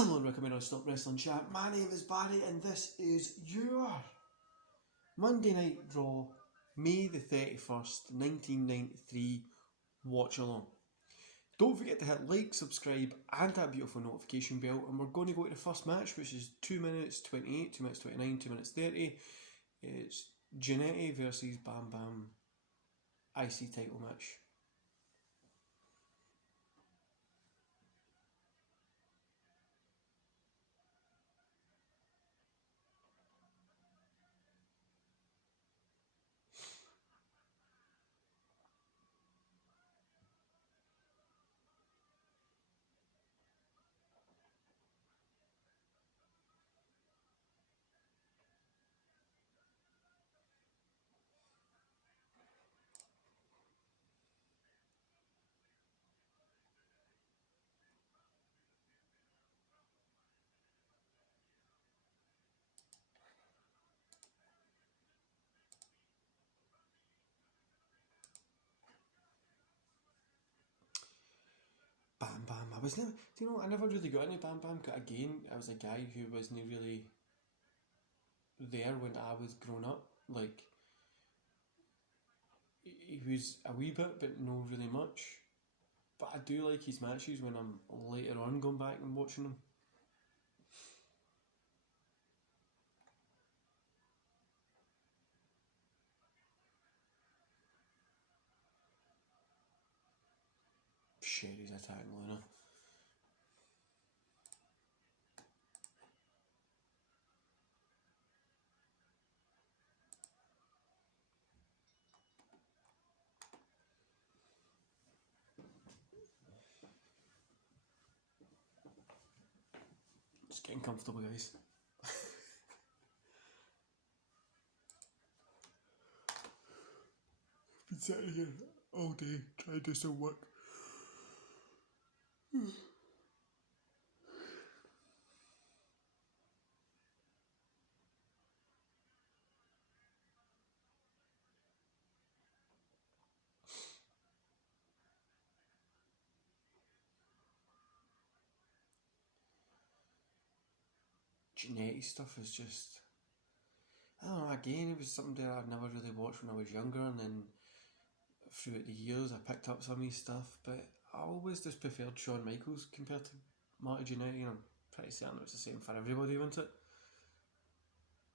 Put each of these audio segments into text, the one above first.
Hello and welcome to Stop Wrestling Chat. My name is Barry and this is your Monday Night Raw, May the 31st, 1993 watch along. Don't forget to hit like, subscribe and that beautiful notification bell, and we're going to go to the first match, which is 2 minutes 28, 2 minutes 29, 2 minutes 30. It's Jannetty versus Bam Bam IC title match. Bam Bam. I never really got into Bam Bam. Again, I was a guy who wasn't really there when I was growing up. Like, he was a wee bit, but no really much. But I do like his matches when I'm later on going back and watching them. Sherry's attacking Luna. Just getting comfortable, guys. Been sitting here all day trying to do some work. Jannetty stuff is just, I don't know, again, it was something that I'd never really watched when I was younger, and then throughout the years I picked up some of his stuff, but I always just preferred Shawn Michaels compared to Marty Jannetty, and I'm pretty certain it's the same for everybody, wasn't it?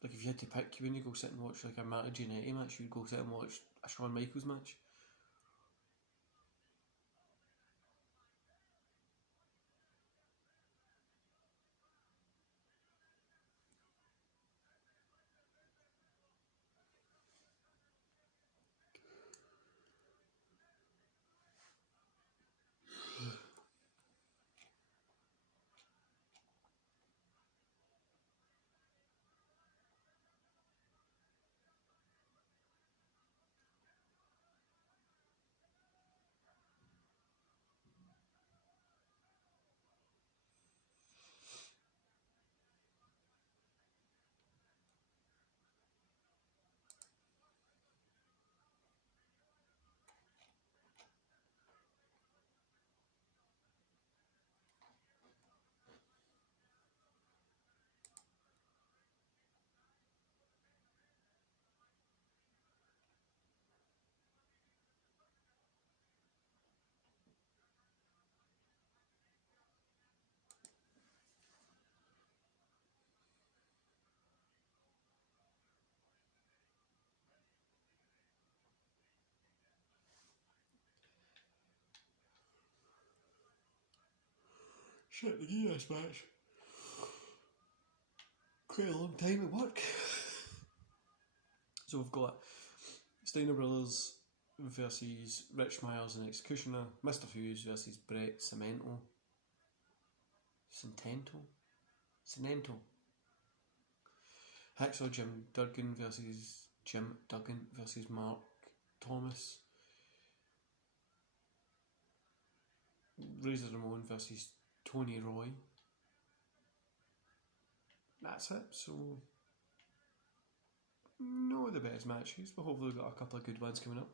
Like, if you had to pick when you go sit and watch like a Marty Jannetty match, you'd go sit and watch a Shawn Michaels match. Shit, the US match. Quite a long time at work. So we've got Steiner Brothers versus Rich Myers and Executioner, Mr. Hughes versus Brett Cimento. Hacksaw Jim Duggan versus Mark Thomas. Razor Ramon versus Tony Roy. That's it. So, no the best matches, but hopefully we've got a couple of good ones coming up.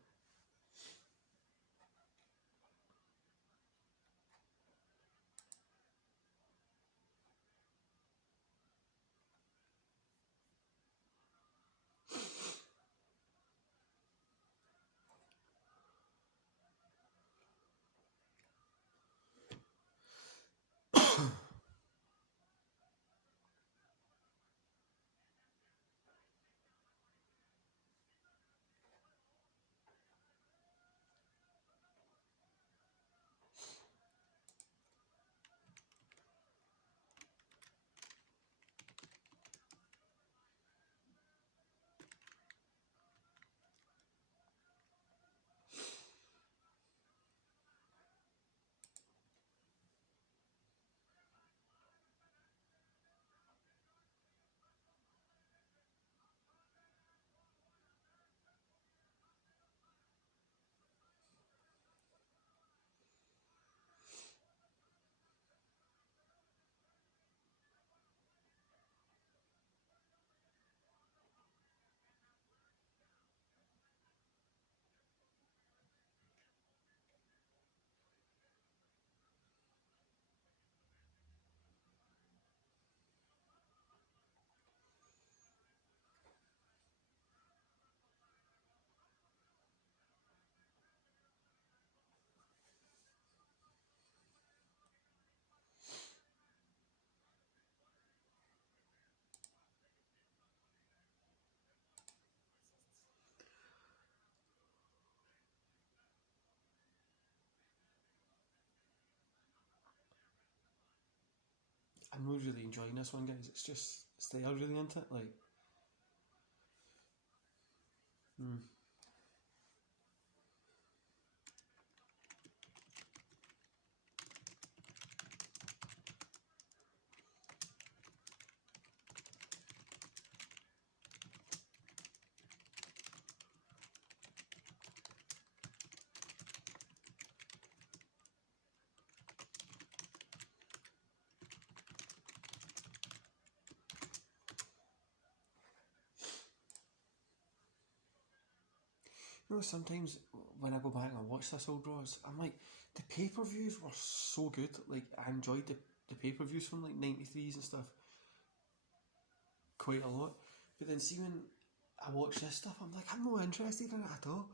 not really enjoying this one, guys. It's just, they are really into it, like. You know, sometimes when I go back and watch this old Raws, I'm like, the pay-per-views were so good. Like, I enjoyed the pay-per-views from like 93s and stuff quite a lot. But then see when I watch this stuff, I'm like, I'm not interested in it at all.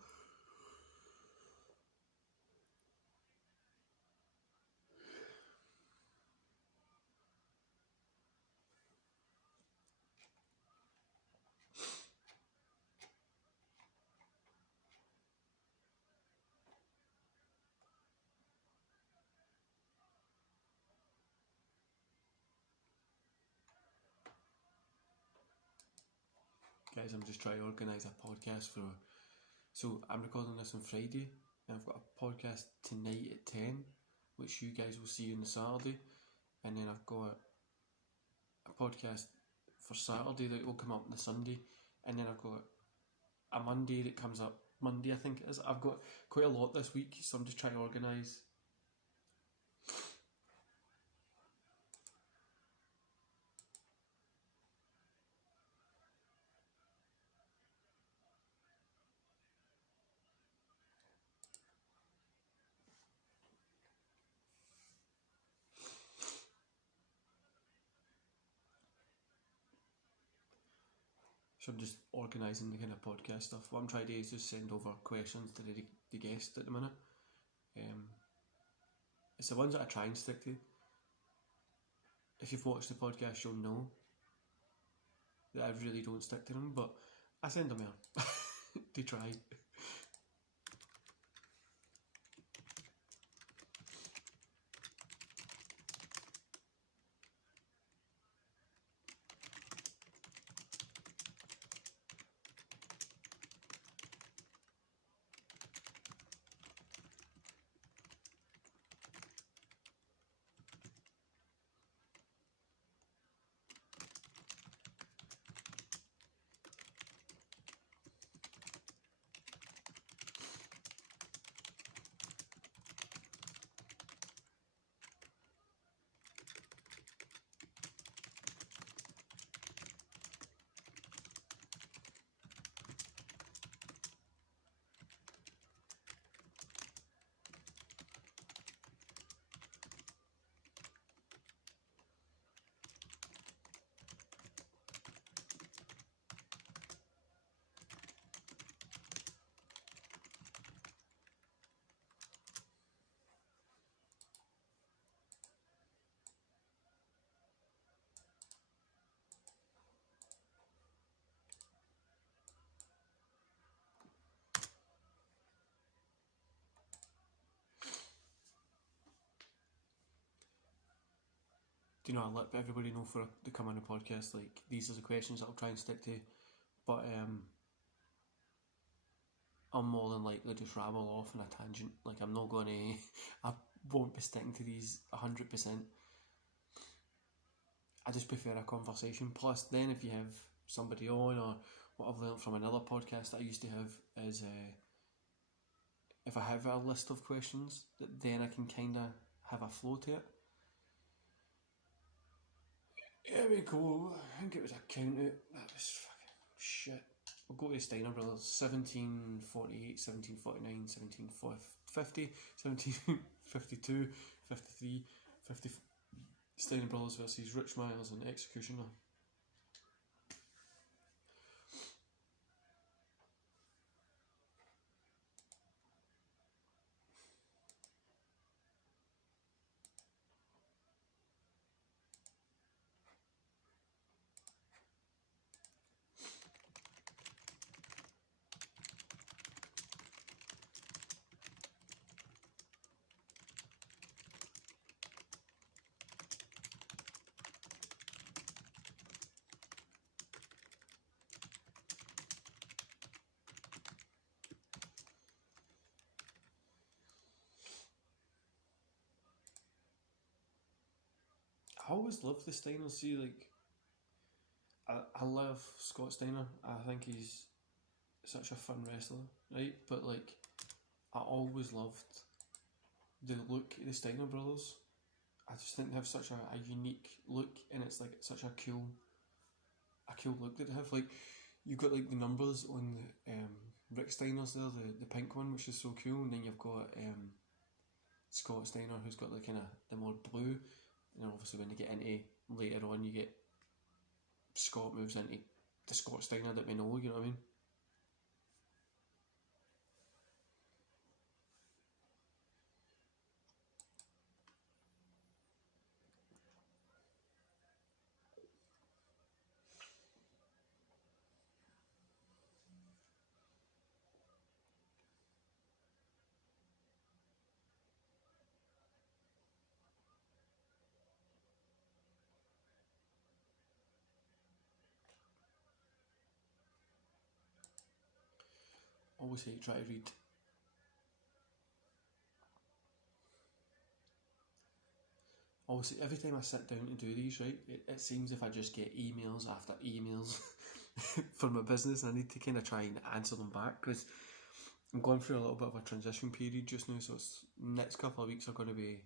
Guys, I'm just trying to organise a podcast for. So I'm recording this on Friday, and I've got a podcast tonight at 10, which you guys will see on the Saturday, and then I've got a podcast for Saturday that will come up on the Sunday, and then I've got a Monday that comes up Monday, I think it is. I've got quite a lot this week, so I'm just trying to organise. So I'm just organising the kind of podcast stuff. What I'm trying to do is just send over questions to the guest at the minute. It's the ones that I try and stick to. If you've watched the podcast, you'll know that I really don't stick to them, but I send them here to try. Do you know, I let everybody know for to come on the podcast, like, these are the questions that I'll try and stick to, but I'm more than likely just rabble off on a tangent. Like, I'm not going to, I won't be sticking to these 100%. I just prefer a conversation. Plus, then if you have somebody on, or what I've learned from another podcast that I used to have is, if I have a list of questions, then I can kind of have a flow to it. Here we go. I think it was a count out. That was fucking shit. We'll go to Steiner Brothers. 1748, 1749, 1750, 1752, 53, 50. Steiner Brothers versus Rich Myers and Executioner. always loved the Steiner. See, like, I love Scott Steiner. I think he's such a fun wrestler, right? But like, I always loved the look of the Steiner brothers. I just think they have such a unique look, and it's like such a cool look that they have. Like, you've got like the numbers on the Rick Steiner's there, the pink one, which is so cool, and then you've got Scott Steiner, who's got like kind of the more blue, and then obviously when they get into later on, you get Scott moves into the Scott Steiner that we know. You know what I mean? Always hate try to read. Obviously, every time I sit down to do these, right, it seems if I just get emails after emails for my business, I need to kind of try and answer them back, because I'm going through a little bit of a transition period just now, so it's next couple of weeks are going to be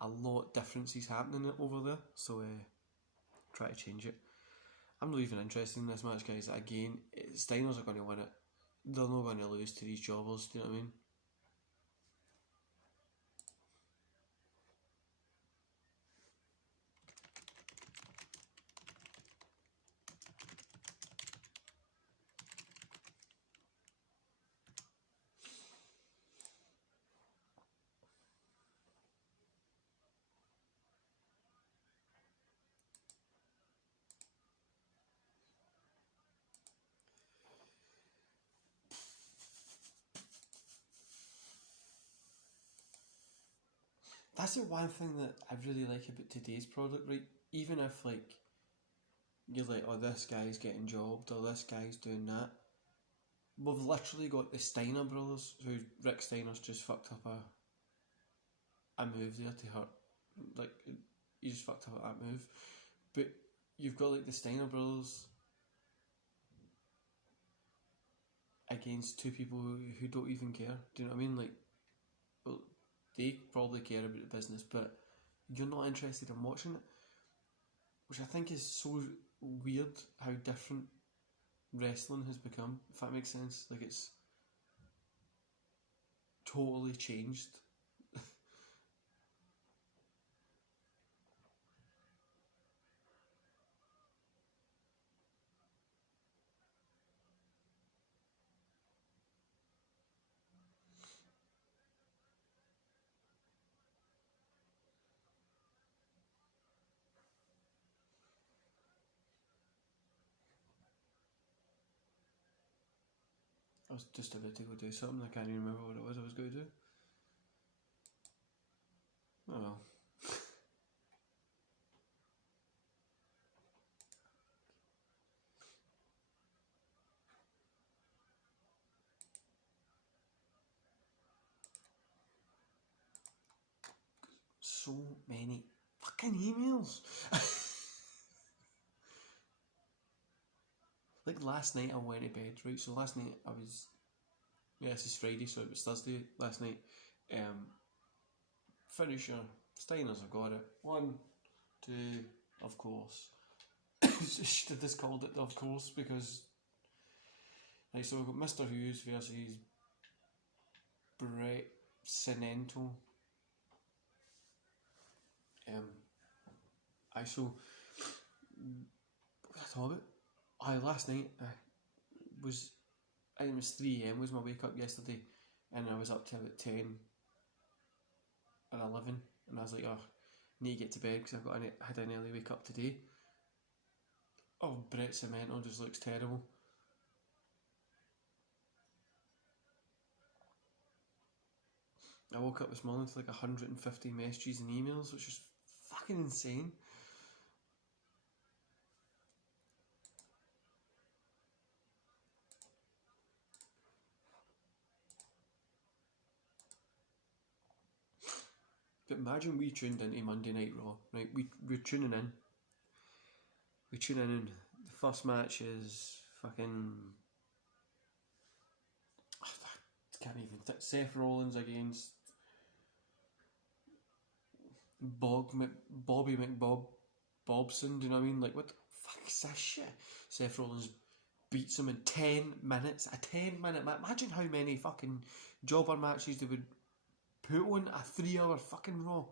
a lot differences happening over there, so try to change it. I'm not even interested in this match, guys. Again, Steiners are going to win it. They're not going to lose to these jobbers, do you know what I mean? That's the one thing that I really like about today's product, right? Even if like you're like, oh, this guy's getting jobbed or this guy's doing that, we've literally got the Steiner brothers, who Rick Steiner's just fucked up a move there to hurt. Like, he just fucked up that move. But you've got like the Steiner brothers against two people who don't even care. Do you know what I mean? Like, well, they probably care about the business, but you're not interested in watching it, which I think is so weird how different wrestling has become, if that makes sense. Like, it's totally changed. I was just about to go do something, I can't even remember what it was I was going to do. Oh well. So many fucking emails. Like last night I went to bed, right? So last night I was, yeah, this is Friday, so it was Thursday last night. Finisher, Steiners have got it. 1, 2, of course. Should have just called it of course, because right, so we've got Mr. Hughes versus Brett Sinento. So what I thought about last night was, I think it was 3 AM was my wake up yesterday, and I was up till about 10 or 11, and I was like, oh, I need to get to bed because I had an early wake up today. Oh, Brett Cemento just looks terrible. I woke up this morning to like 150 messages and emails, which is fucking insane. But imagine we tuned into Monday Night Raw, right? We're tuning in. We tune in and the first match is fucking... I can't even think. Seth Rollins against Bobby Bobson, do you know what I mean? Like, what the fuck is this shit? Seth Rollins beats him in 10 minutes. A 10-minute match. Imagine how many fucking jobber matches they would put on a 3-hour fucking Raw.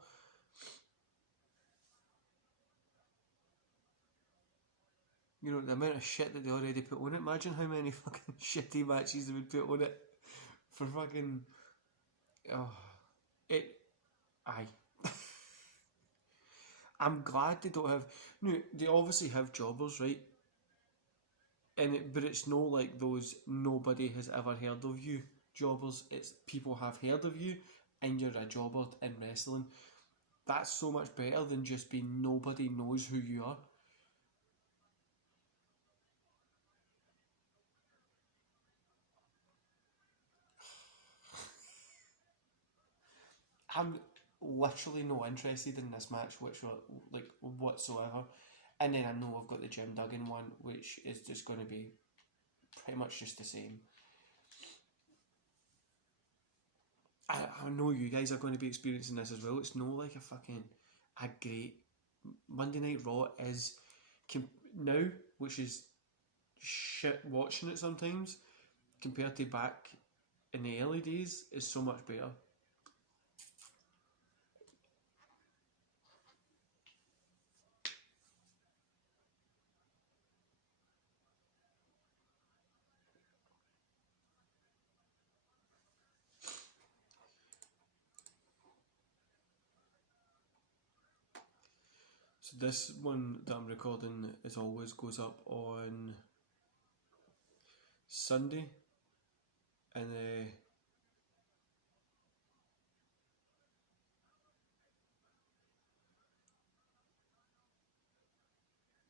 You know, the amount of shit that they already put on it. Imagine how many fucking shitty matches they would put on it for fucking... Oh, it... Aye. I'm glad they don't have... No, they obviously have jobbers, right? But it's no like those nobody has ever heard of you jobbers. It's people have heard of you and you're a jobber in wrestling. That's so much better than just being nobody knows who you are. I'm literally no interested in this match, like whatsoever. And then I know I've got the Jim Duggan one, which is just going to be pretty much just the same. I know you guys are going to be experiencing this as well. It's no like a great Monday Night Raw is now, which is shit watching it sometimes, compared to back in the early days, is so much better. So this one that I'm recording as always goes up on Sunday, and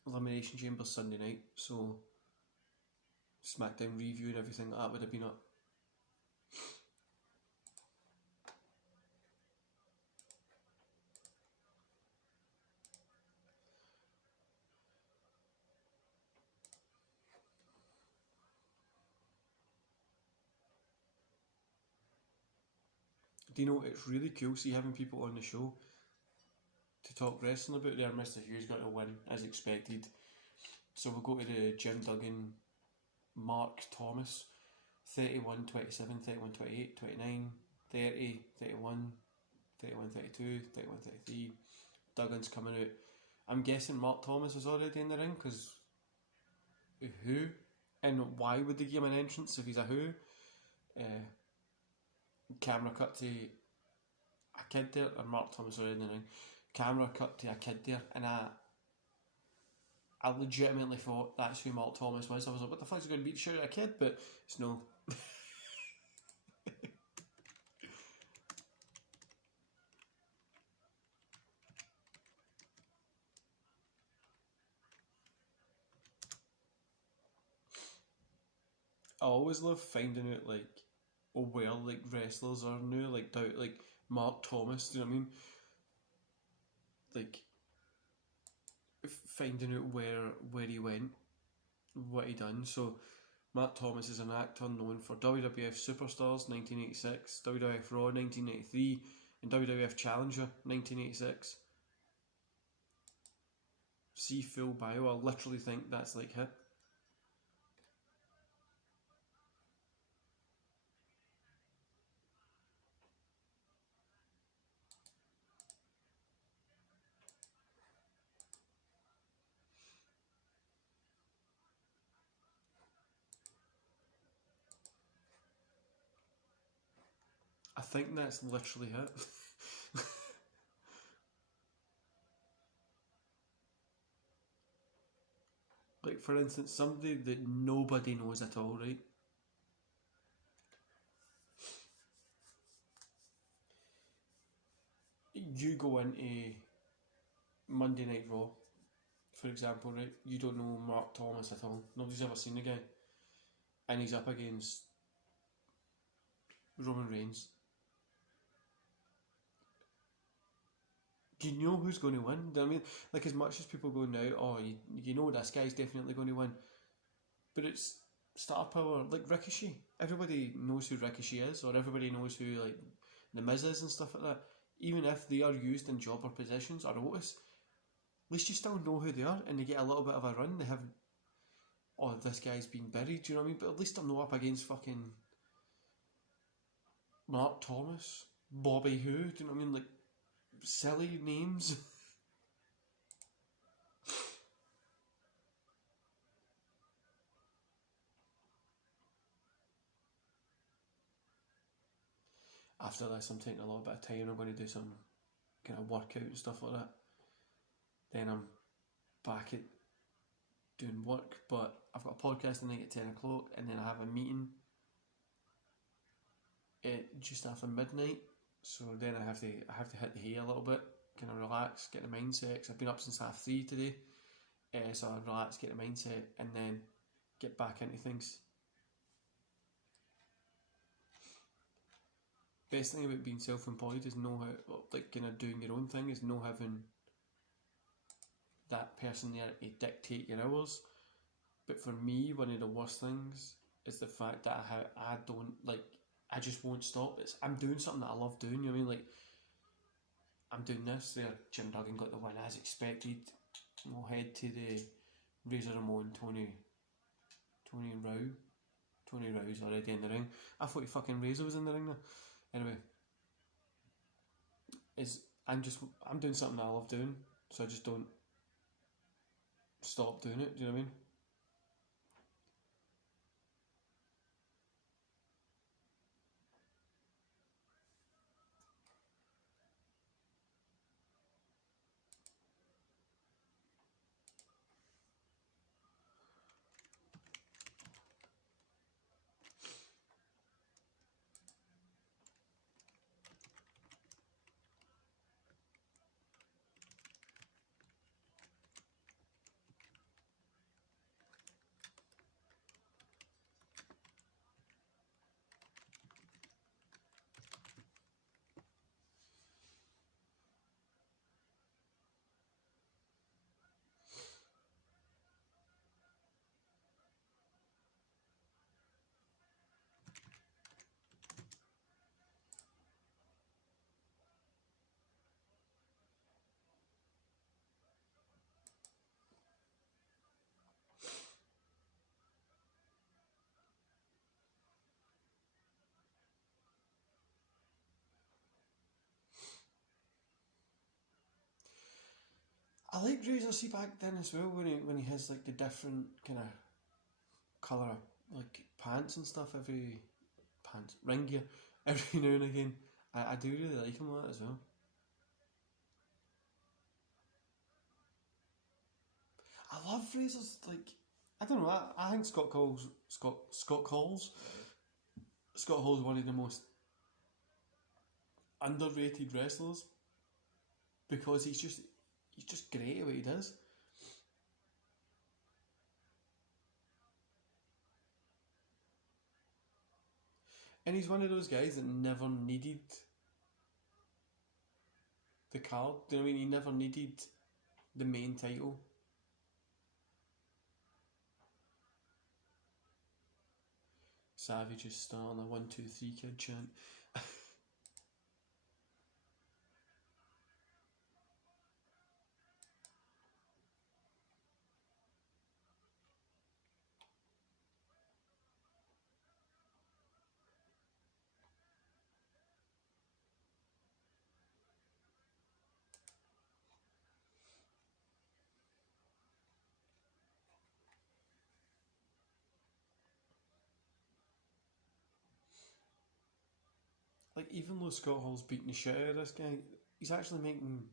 Elimination Chamber Sunday night, so SmackDown review and everything like that would have been up. Do you know, it's really cool see having people on the show to talk wrestling about there. Mr. Hughes got to win as expected. So we'll go to the Jim Duggan, Mark Thomas, 31, 27, 31, 28, 29, 30, 31, 31, 32, 31, 33. Duggan's coming out. I'm guessing Mark Thomas is already in the ring because who? And why would they give him an entrance if he's a who? Camera cut to a kid there, and Mark Thomas already in the ring. Camera cut to a kid there, and I legitimately thought that's who Mark Thomas was. I was like, what the fuck is he going to beat the shit out of a kid? But it's no. I always love finding out like where like wrestlers are now, like Mark Thomas, do you know what I mean? Like finding out where he went, what he done. So Mark Thomas is an actor known for WWF Superstars 1986, WWF Raw 1983, and WWF Challenger 1986. See full bio. I literally think that's like hit. I think that's literally it. Like, for instance, somebody that nobody knows at all, right? You go into Monday Night Raw, for example, right? You don't know Mark Thomas at all. Nobody's ever seen the guy. And he's up against Roman Reigns. you know who's going to win? Do you know what I mean? Like, as much as people go now, oh, you know this guy's definitely going to win, but it's star power. Like Ricochet, everybody knows who Ricochet is, or everybody knows who like the Miz is and stuff like that. Even if they are used in jobber positions, or Otis, at least you still know who they are, and they get a little bit of a run. They have, oh, this guy's been buried. Do you know what I mean? But at least I'm not up against fucking Mark Thomas, Bobby Who. Do you know what I mean? Like silly names. After this, I'm taking a little bit of time. I'm going to do some kind of workout and stuff like that. Then I'm back at doing work, but I've got a podcast tonight at 10 o'clock, and then I have a meeting at just after midnight. So then I have to hit the hay a little bit, kind of relax, get the mindset. Cause I've been up since 3:30 today, so I relax, get the mindset, and then get back into things. Best thing about being self-employed is know how, like, kind of doing your own thing, is no having that person there to dictate your hours. But for me, one of the worst things is the fact that I don't, like, I just won't stop. I'm doing something that I love doing. You know what I mean? Like, I'm doing this. There, Jim Duggan got the win as expected. We'll head to the Razor Ramon Tony Row's already in the ring. I thought fucking Razor was in the ring there. Anyway, I'm doing something that I love doing, so I just don't stop doing it. Do you know what I mean? I like Razor C back then as well, when he has like the different kind of colour like pants and stuff, ring gear every now and again. I do really like him that as well. I love Razor's, like, I don't know. I think Scott Hall's one of the most underrated wrestlers, because he's just great at what he does. And he's one of those guys that never needed the card. Do you know what I mean? He never needed the main title. Savage is starting a 1, 2, 3 kid chant. Like, even though Scott Hall's beating the shit out of this guy, he's actually making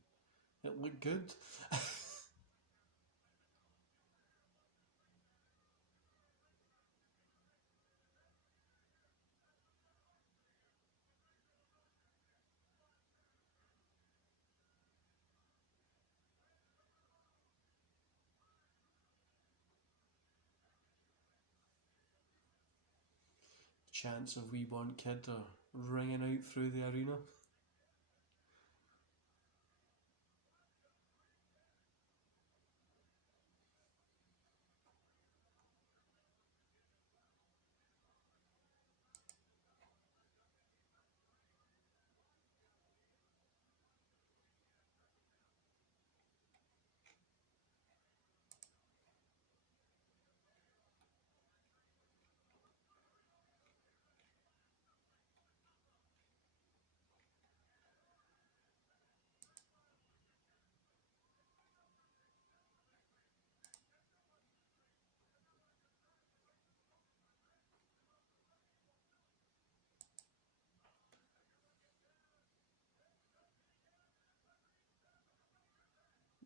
it look good. Chants of "We Want Kid" are ringing out through the arena.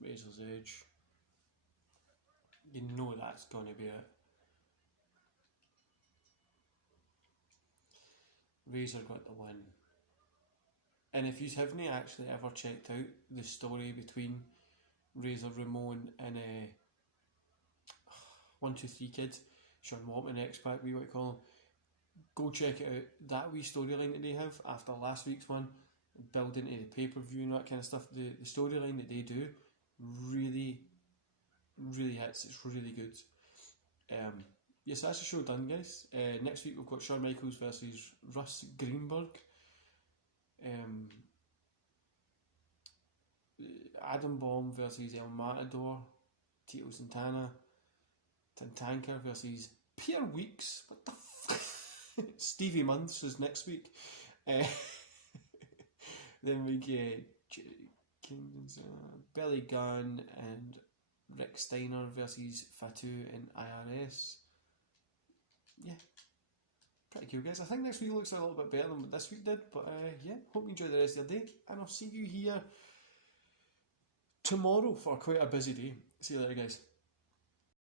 Razor's Edge. You know that's going to be it. Razor got the win. And if you haven't actually ever checked out the story between Razor Ramon and 123 Kid, Sean Waltman, X-Pac, we what call him, go check it out. That wee storyline that they have after last week's one, building into the pay-per-view and that kind of stuff, the storyline that they do really, really hits. It's really good. Yes, that's the show done, guys. Next week we've got Shawn Michaels versus Russ Greenberg. Adam Bomb versus El Matador. Tito Santana. Tatanka versus Peter Weeks. What the fuck? Stevie Months is next week. Then we get Billy Gunn and Rick Steiner versus Fatu and IRS. Yeah, pretty cool, guys. I think next week looks a little bit better than what this week did, but yeah, hope you enjoy the rest of your day, and I'll see you here tomorrow for quite a busy day. See you later, guys.